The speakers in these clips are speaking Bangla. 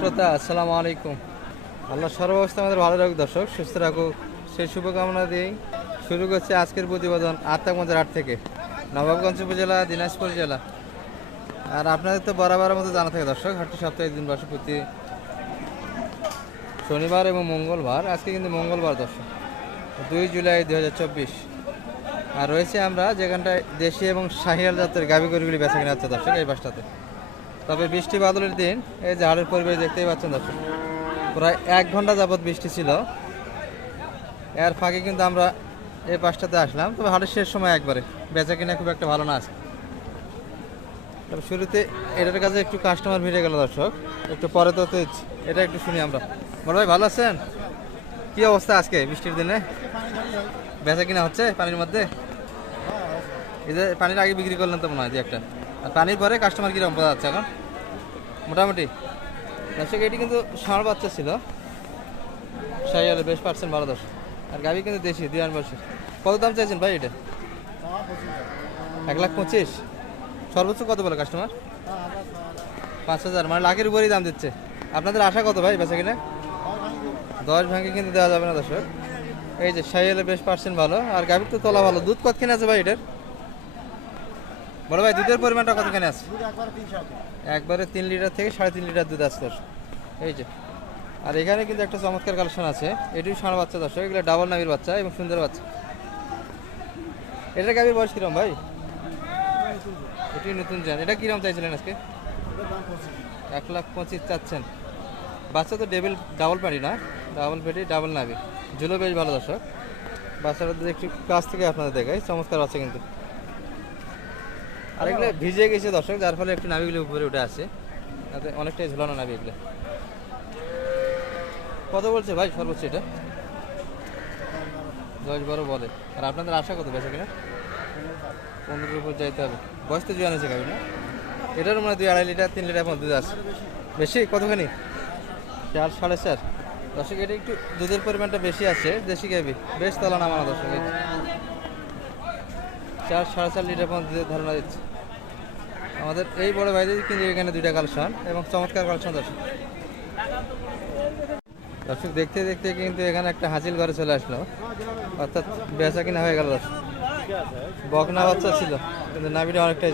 শ্রোতা, আসসালামু আলাইকুম। আল্লাহ সর্বাবস্থা আমাদের ভালো রাখুক দর্শক, সুস্থ রাখুক। সেই শুভকামনা দিয়েই শুরু করছে আজকের প্রতিবেদন আত্মাগঞ্জের হাট থেকে, নবাবগঞ্জ উপজেলা, দিনাজপুর জেলা। আর আপনাদের তো বরাবরের মতো জানা থাকে দর্শক, হাটটি সপ্তাহে দিন বসে প্রতি শনিবার এবং মঙ্গলবার, আজকে কিন্তু মঙ্গলবার দর্শক, দুই জুলাই দুই হাজার চব্বিশ। আর রয়েছে আমরা যেখানটায় দেশি এবং শাহিয়াল জাতের গাভী গরুগুলি বেচা কিনা দর্শক, এই পাশটাতে। তবে বৃষ্টি বাদলের দিন এই যে হাড়ের পরিবেশ দেখতেই পাচ্ছেন দর্শক। প্রায় এক ঘণ্টা যাবৎ বৃষ্টি ছিল। এর ফাঁকে কিন্তু আমরা এই পাশটাতে আসলাম। তবে হাটের শেষ সময় একবারে। বেচা কিনা খুব একটা ভালো না আছে তবে শুরুতে এটার কাছে একটু কাস্টমার ভিড়ে গেল দর্শক। একটু পরে তো এটা একটু শুনি আমরা। বড় ভাই, ভালো আছেন? কি অবস্থা আজকে বৃষ্টির দিনে? বেচা কিনা হচ্ছে পানির মধ্যে? এই যে পানির আগে বিক্রি করলেন তো মনে হয় যে একটা। আর পানির পরে কাস্টমার কীরকম পাওয়া যাচ্ছে এখন? মোটামুটি। এটি কিন্তু ষাঁড় বাচ্চা ছিল। সাই হলে বেশ পার্সেন্ট ভালো দর্শক। আর গাড়ি কিন্তু দেশি, দুই আন বছর। কত দাম চাইছেন ভাই এটা? এক লাখ পঁচিশ। সর্বোচ্চ কত বলে কাস্টমার পাঁচ হাজার। মানে লাখের উপরেই দাম দিচ্ছে। আপনাদের আশা কত ভাই বেচা কিনা? দশ ভাঙে কিন্তু দেওয়া যাবে না দর্শক। এই যে সাই হলে বেশ পার্সেন্ট ভালো। আর গাভীর তো তলা ভালো। দুধ কতখানি আছে ভাই এটার? বড় ভাই দুধের পরিমাণটা কতখানি আছে? একবারে তিন লিটার থেকে সাড়ে তিন লিটার দুধ আছে দর্শক। এই যে। আর এখানে কিন্তু একটা চমৎকার কালেকশন আছে। এটিও ষাঁড় বাচ্চা দর্শক। এগুলো ডাবল নামির বাচ্চা এবং সুন্দর বাচ্চা। এটার গাভীর বয়স কিরম ভাই? এটি নতুন যান এটা কিরম চাইছিলেন আজকে? এক লাখ পঁচিশ চাচ্ছেন। বাচ্চা তো ডেবিল ডাবল পাড়ি না? ডাবল পেটি ডাবল নাবি ঝুলো বেশ ভালো দর্শক। বাচ্চাটা একটু কাছ থেকে আপনাদের দেখাই চমৎকার বাচ্চা কিন্তু। আর এগুলো ভিজে গেছে দর্শক, যার ফলে একটু নাবিগুলো উপরে উঠে আসে তাতে অনেকটাই ঝুলানো নাবি এগুলো। কত বলছে ভাই সর্বোচ্চ এটা? দশ বারো বলে। আর আপনাদের আশা কত বেশি কিনা? পনেরোর উপর যাইতে হবে। বয়স তো জোয়ান আছে গাড়ি না? এটার মানে দুই আড়াই লিটার, তিন লিটার মধ্যে আছে। বেশি? কতখানি? চার, সাড়ে চার। দর্শক, এটা একটু দুধের পরিমাণটা বেশি আছে, দেশি গাবি বেশ তলা নামানো দর্শক চার, সাড়ে চার লিটার পর্যন্ত ধারণা দিচ্ছে। আমাদের এই বড় ভাইদের কিন্তু এখানে দুইটা কালেকশন এবং চমৎকার কালেকশন দর্শক। দর্শক, দেখতে দেখতে কিন্তু এখানে একটা হাসিল ঘরে চলে আসলো। অর্থাৎ বেচা কিনা হয়ে গেল দর্শক। বকনা বাচ্চা ছিল, কিন্তু নাবিটা অনেকটাই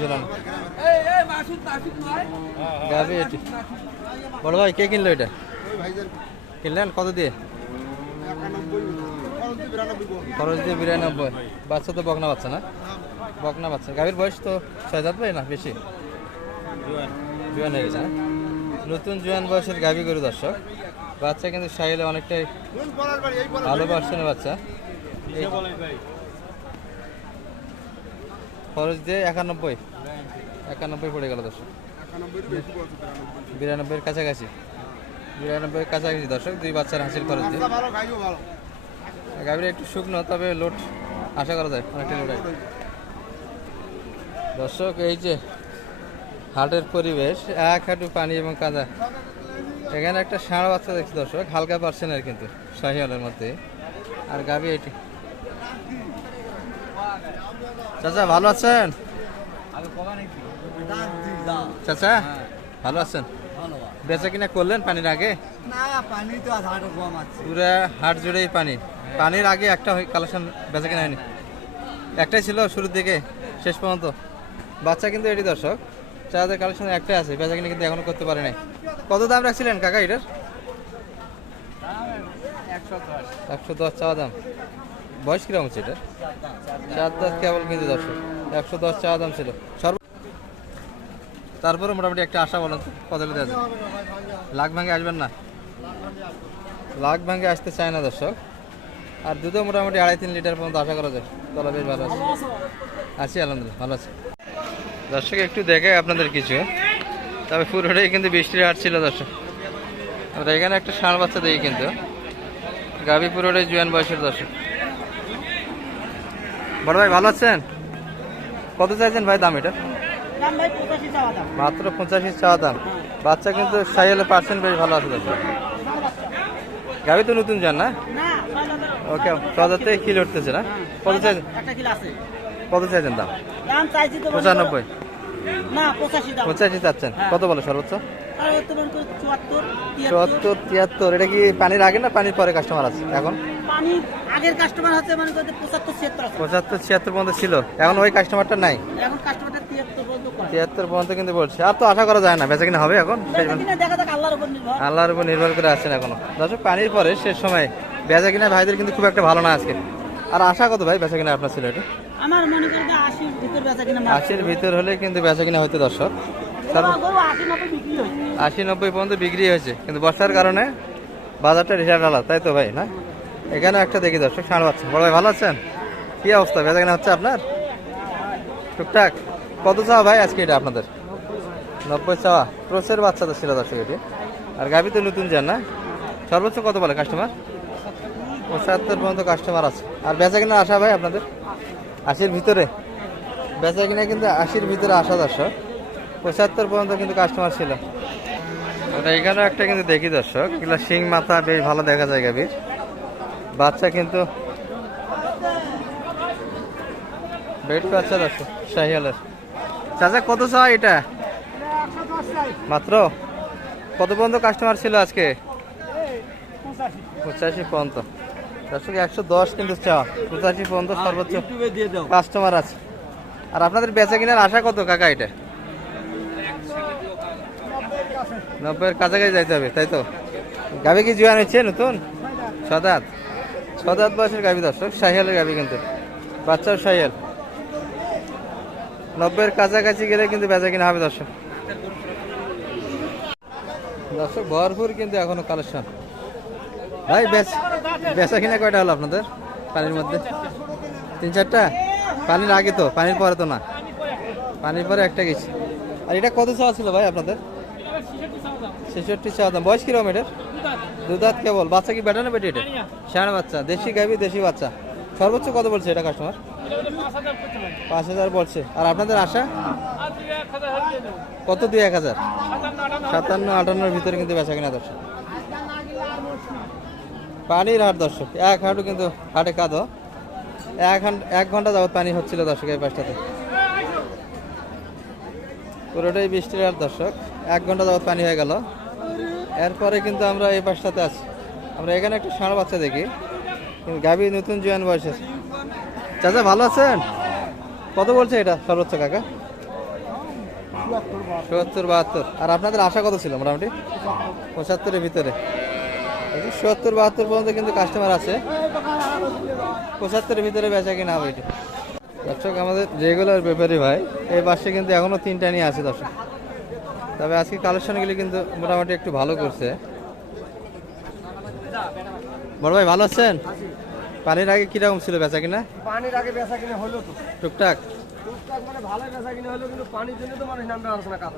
গাবি এটি। বড় ভাই, কে কিনলো এটা? কিনলেন? কত দিয়ে? খরচ দিয়ে বিরানব্বই। বাচ্চা তো বকনা বাচ্চা না? বকনা বাচ্চা। গাভীর বয়স তো ছয় দাঁত ভাই না, বেশি? জুয়ান হয়ে গেছে না? নতুন জুয়ান বয়সের গাভী গরু দর্শক। বাচ্চা কিন্তু সাইলে অনেকটাই ভালো পার্সেন্টের বাচ্চা। খরচ দিয়ে একানব্বই একানব্বই পড়ে গেল দর্শক। বিরানব্বইয়ের কাছাকাছি। বিরানব্বইয়ের কাছাকাছি দর্শক দুই বাচ্চার হাসিল খরচ দিয়ে। গাভীর একটু শুকনো তবে লোড আশা করা যায় অনেকটা লোড দর্শক এই যে হাটের পরিবেশ এক হাঁটু পানি এবং কাদা। এখানে একটা ষাঁড় বাচ্চা দেখছি দর্শক হালকা পার্সেন্টের কিন্তু শাহিওয়ালের মধ্যে। আর গাভী এটি। চাচা ভালো আছেন? চাচা ভালো আছেন? বেচা কিনা করলেন পানির আগে? না পুরা হাট জুড়েই পানি। পানির আগে একটা কালেকশন বেচা কিনা হয়নি। একটাই ছিল শুরুর দিকে শেষ পর্যন্ত। বাচ্চা কিন্তু এটি দর্শক চাঁদের কালেকশন একটাই আছে, বেচা কিনা কিন্তু এখনও করতে পারে নাই। কত দাম রাখছিলেন কাকা এটার? একশো দশ চাওয়া দাম। বয়স কীরকম হচ্ছে এটা চার দশ কেবল কিন্তু দর্শক, একশো দশ চাওয়া দাম ছিল। সর্ব তারপরে মোটামুটি একটা আশা বলেন তো, কত? লাখ ভাঙে আসবেন না। লাখ ভাঙে আসতে চায় না দর্শক। আর দুধও মোটামুটি আড়াই তিন লিটার পর্যন্ত আশা করা যায়। তলা বেশ ভালো আছে। আছি, আলহামদুলিল্লাহ, ভালো আছে। দর্শক একটু দেখে আপনাদের কিছু। তবে পুরোটাই কিন্তু বৃষ্টির হাট ছিল দর্শক। আমরা এখানে একটা ষাঁড় বাচ্চা দেখি কিন্তু। গাভী পুরোটাই জুয়ান বয়সের দর্শক। বড় ভাই ভালো আছেন? কত চাইছেন ভাই দাম এটা? মাত্র পঁচাশি চাওয়া দাম। বাচ্চা কিন্তু সাইলে পার্সেন্ট বেশ ভালো আছে দর্শক। গাভী তো নতুন যান না? ওকে ছ হাজার থেকে কিলো উঠতেছে না? কত চাইছেন? কত চাইছেন দাম? পঁচানব্বই। না পঁচাশি চাচ্ছেন। হ্যাঁ। কত বলে সর্বোচ্চ? চুয়াত্তর তিয়াত্তর। এটা কি পানির আগে না পানির পরে কাস্টমার আছে? এখন? পানি আগের কাস্টমার হচ্ছে মানে পঁচাত্তর ছিয়াত্তর আছে। পর্যন্ত ছিল। এখন ওই কাস্টমারটা নাই। এখন কাস্টমারটা তিয়াত্তর পর্যন্ত কিন্তু বলছে। আর তো আশা করা যায় না। বেচা কিনা হবে এখন? বেচা দেখা যাক আল্লাহর উপর নির্ভর। আল্লাহর উপর নির্ভর করে আছেন এখনও। দর্শক পানির পরে শেষ সময়। বেচা কিনা ভাইদের কিন্তু খুব একটা ভালো না আজকে। আর আশা কত ভাই? বেচা কিনা আপনার ছিল এটা? আমার মনে করি আশির ভিতর বেচা কিনা আশির ভিতর হলে কিন্তু বেচা কিনা হইতো দর্শক। আশি নব্বই পর্যন্ত বিক্রি হয়েছে কিন্তু বর্ষার কারণে বাজারটা রিসার্ট আলাদা তাই তো ভাই না? এখানে একটা দেখি দর্শক ষাঁড় বাচ্চা। বড় ভাই ভালো আছেন? কি অবস্থা? বেচা কিনা হচ্ছে আপনার? টুকটাক। কত চাওয়া ভাই আজকে এটা আপনাদের? নব্বই চাওয়া। ক্রোসের বাচ্চা তো ছিল দর্শক এটি। আর গাভি তো নতুন যান না? সর্বোচ্চ কত বলে কাস্টমার পঁচাত্তর পর্যন্ত কাস্টমার আছে। আর বেচা কিনা আসা ভাই আপনাদের? আশির ভিতরে। বেচা কিনা কিন্তু আশির ভিতরে আসা দর্শক। পঁচাত্তর পর্যন্ত কিন্তু কাস্টমার ছিল। ওটা এখানেও একটা কিন্তু দেখি দর্শক। এগুলো শিং মাথা বেশ ভালো দেখা যায় গাভীর। বাচ্চা কিন্তু বেড বাচ্চা দর্শক শাহিয়ালের চাচা কত চাওয়া এটা? মাত্র? কত পর্যন্ত কাস্টমার ছিল আজকে? পঁচাশি পর্যন্ত। দর্শক একশো দশ কিন্তু চাওয়া। পঁচাশি পর্যন্ত সর্বোচ্চ কাস্টমার আছে। আর আপনাদের বেচা কিনার আশা কত কাকা এটা? নব্বইয়ের কাছাকাছি যাইতে হবে তাই তো? গাভি কি জোয়ান হচ্ছে নতুন? সদাত। সদাত বয়সের গাভি দর্শক সাহিয়ালের গাভি কিন্তু। বাচ্চাও সাহিয়াল। নব্বইয়ের কাছাকাছি গেলে কিন্তু বেচা কিনা হবে দর্শক। দর্শক ভরপুর কিন্তু এখনও কালেকশন ভাই, বেচ কিনা কয়টা হলো আপনাদের? পানির মধ্যে? তিন, চারটা? পানির আগে তো, পানির পরে তো না। পানির পরে একটা গেছি। আর এটা কত চাওয়া ছিল ভাই আপনাদের? ছেষট্টি চাওয়া দাম। বয়স কীরকম এটার? দুধাত কেবল। বাচ্চা কি বেটা না বেটি এটা? ষাঁড় বাচ্চা। দেশি গাভি, দেশি বাচ্চা। সর্বোচ্চ কত বলছে এটা কাস্টমার পাঁচ হাজার বলছে। আর আপনাদের আশা? কত দুই, এক হাজার? সাতান্ন, আটান্নর ভিতরে কিন্তু বেচা কিনা দর্শক পানির হাট, দর্শক। এক হাটও কিন্তু হাটে কাঁদো। এক এক ঘণ্টা যাবত পানি হচ্ছিল দর্শক এই পাশটাতে। পুরোটাই বৃষ্টির হাট, দর্শক। এক ঘণ্টা যাবত পানি হয়ে গেল। এরপরে কিন্তু আমরা এই পাশটাতে আছি। আমরা এখানে একটা ষাঁড় বাচ্চা দেখি। গাভী নতুন জোয়ান বয়সে। চাচা, ভালো আছেন? কত বলছে এটা সর্বোচ্চ কাকা? সত্তর বাহাত্তর। আর আপনাদের আশা কত ছিল মোটামুটি? পঁচাত্তরের ভিতরে। সত্তর বাহাত্তর পর্যন্ত কিন্তু কাস্টমার আছে। পঁচাত্তরের ভিতরে বেচা কিনা হবে এটি। দর্শক আমাদের রেগুলার ব্যাপারী ভাই এই পাশে কিন্তু এখনও তিনটা নিয়ে আছে দর্শক। তবে আজকে কালেকশনগুলি কিন্তু মোটামুটি একটু ভালো করছে। বড় ভাই ভালো আছেন? পানির আগে কীরকম ছিল বেচা কিনা? পানির আগে বেচা কিনা হলো তো। টুকটাক? মানে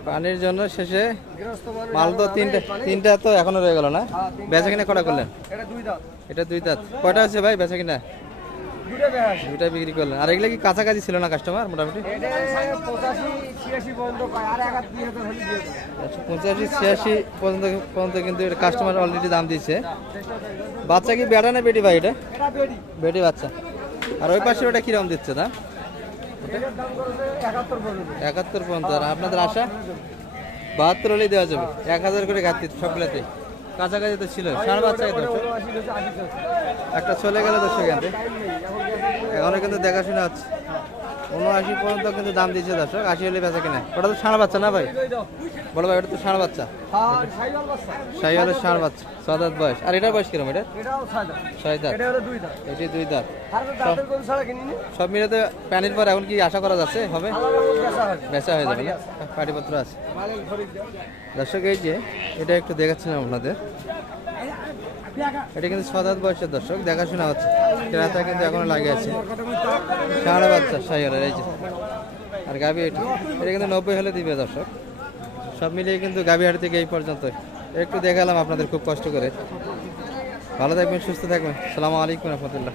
পানির জন্য শেষে মাল তো তিনটা তিনটা তো এখনও রয়ে গেল না? বেচা কিনা কটা করলেন? এটা দুই দাঁত। কয়টা আছে ভাই বেচা কিনা? দুটো বিক্রি করলেন। আর এগুলো কি কাছাকাছি ছিল না কাস্টমার মোটামুটি? এটা পঁচাশি ছিয়াশি পর্যন্ত পর্যন্ত কিন্তু এটা কাস্টমার অলরেডি দাম দিচ্ছে বাচ্চা কি বেটা না বেটি ভাই এটা? বেটি বাচ্চা। আর ওই পাশে ওটা কীরকম দিচ্ছে না একাত্তর পর্যন্ত। আর আপনাদের আশা? বাহাত্তর হলেই দেওয়া যাবে। এক হাজার করে ঘাটতি সবগুলোতে কাছাকাছি তো ছিল। সাড়ে বাচ্চাকে তো একটা চলে গেল তো সেখানে এখনও কিন্তু দেখাশোনা হচ্ছে। উনআশি পর্যন্ত কিন্তু দাম দিয়েছে দর্শক আশি হলে বেচা কিনা। ওটা তো ষাঁড় বাচ্চা না ভাই? বলো ভাই ওটা তো ষাঁড় বাচ্চা। হলে ষাঁড় বাচ্চা ছয় দাঁত বয়স। আর এটার বয়স কিরম এটা? ছয় দাঁত। এটা দুই দাঁত। সব মিলে তো প্যানির পর এখন কি আশা করা যাচ্ছে? হবে? বেচা হয়ে যাবে পাটিপত্র আছে। দর্শক এই যে এটা একটু দেখাচ্ছিলাম আপনাদের। এটা কিন্তু আট বয়সের দর্শক, দেখাশোনা হচ্ছে। ক্রেতা কিন্তু এখনও লাগে আছে। সাড়ে বাচ্চা সাইকেলের, এই যে। আর গাবি এটি। এটা কিন্তু নব্বই হলে দিবে দর্শক। সব মিলিয়ে কিন্তু গাভি হাটি থেকে এই পর্যন্ত। একটু দেখালাম আপনাদের খুব কষ্ট করে। ভালো থাকবেন, সুস্থ থাকবেন। সালামু আলাইকুম রহমতুল্লাহ।